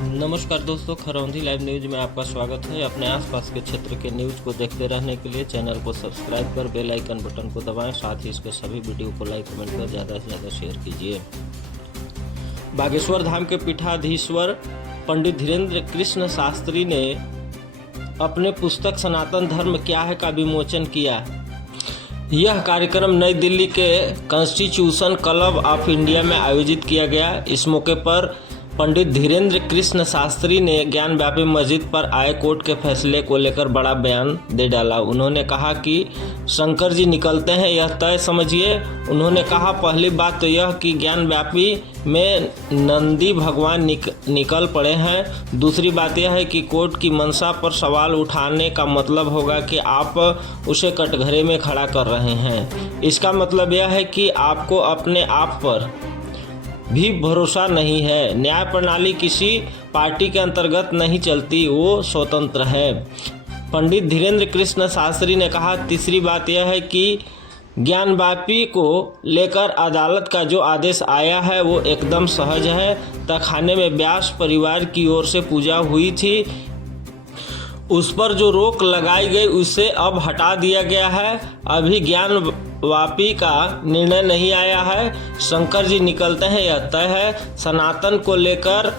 नमस्कार दोस्तों, Kharaundhi live news में आपका स्वागत है। अपने आसपास के क्षेत्र के न्यूज को देखते रहने के लिए चैनल को सब्सक्राइब कर बेल आइकन बटन को दबाएं। साथ ही इसके सभी वीडियो को लाइक कमेंट कर ज़्यादा से ज़्यादा शेयर कीजिए। बागेश्वर धाम के पीठाधीश्वर पंडित धीरेन्द्र कृष्ण शास्त्री ने अपने पुस्तक सनातन धर्म क्या है का विमोचन किया। यह कार्यक्रम नई दिल्ली के कॉन्स्टिट्यूशन क्लब ऑफ इंडिया में आयोजित किया गया। इस मौके पर पंडित धीरेन्द्र कृष्ण शास्त्री ने ज्ञान व्यापी मस्जिद पर आए कोर्ट के फैसले को लेकर बड़ा बयान दे डाला। उन्होंने कहा कि शंकर जी निकलते हैं, यह तय समझिए। उन्होंने कहा, पहली बात तो यह कि ज्ञान व्यापी में नंदी भगवान निकल पड़े हैं। दूसरी बात यह है कि कोर्ट की मंशा पर सवाल उठाने का मतलब होगा कि आप उसे कटघरे में खड़ा कर रहे हैं। इसका मतलब यह है कि आपको अपने आप पर भी भरोसा नहीं है। न्याय प्रणाली किसी पार्टी के अंतर्गत नहीं चलती, वो स्वतंत्र है। पंडित धीरेन्द्र कृष्ण शास्त्री ने कहा, तीसरी बात यह है कि ज्ञानव्यापी को लेकर अदालत का जो आदेश आया है वो एकदम सहज है। तहखाने में व्यास परिवार की ओर से पूजा हुई थी, उस पर जो रोक लगाई गई उसे अब हटा दिया गया है। अभी ज्ञान वापी का निर्णय नहीं आया है। शंकर जी निकलते हैं, यह तय है। सनातन को लेकर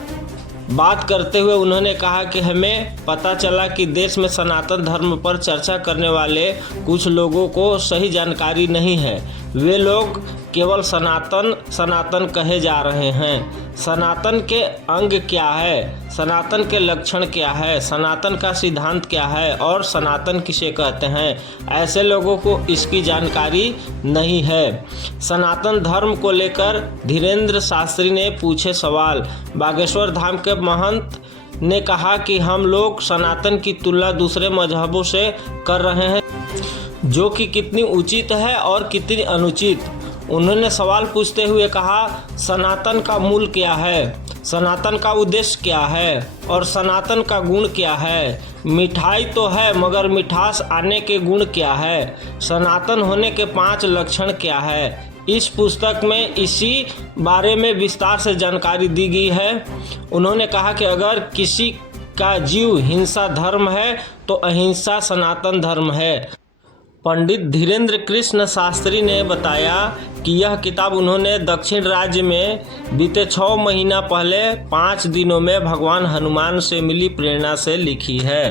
बात करते हुए उन्होंने कहा कि हमें पता चला कि देश में सनातन धर्म पर चर्चा करने वाले कुछ लोगों को सही जानकारी नहीं है। वे लोग केवल सनातन सनातन कहे जा रहे हैं। सनातन के अंग क्या है, सनातन के लक्षण क्या है, सनातन का सिद्धांत क्या है और सनातन किसे कहते हैं, ऐसे लोगों को इसकी जानकारी नहीं है। सनातन धर्म को लेकर धीरेन्द्र शास्त्री ने पूछे सवाल। बागेश्वर धाम के महंत ने कहा कि हम लोग सनातन की तुलना दूसरे मजहबों से कर रहे हैं, जो कि कितनी उचित है और कितनी अनुचित। उन्होंने सवाल पूछते हुए कहा, सनातन का मूल क्या है, सनातन का उद्देश्य क्या है और सनातन का गुण क्या है। मिठाई तो है मगर मिठास आने के गुण क्या है, सनातन होने के 5 लक्षण क्या है। इस पुस्तक में इसी बारे में विस्तार से जानकारी दी गई है। उन्होंने कहा कि अगर किसी का जीव हिंसा धर्म है तो अहिंसा सनातन धर्म है। पंडित धीरेन्द्र कृष्ण शास्त्री ने बताया कि यह किताब उन्होंने दक्षिण राज्य में बीते 6 महीना पहले 5 दिनों में भगवान हनुमान से मिली प्रेरणा से लिखी है।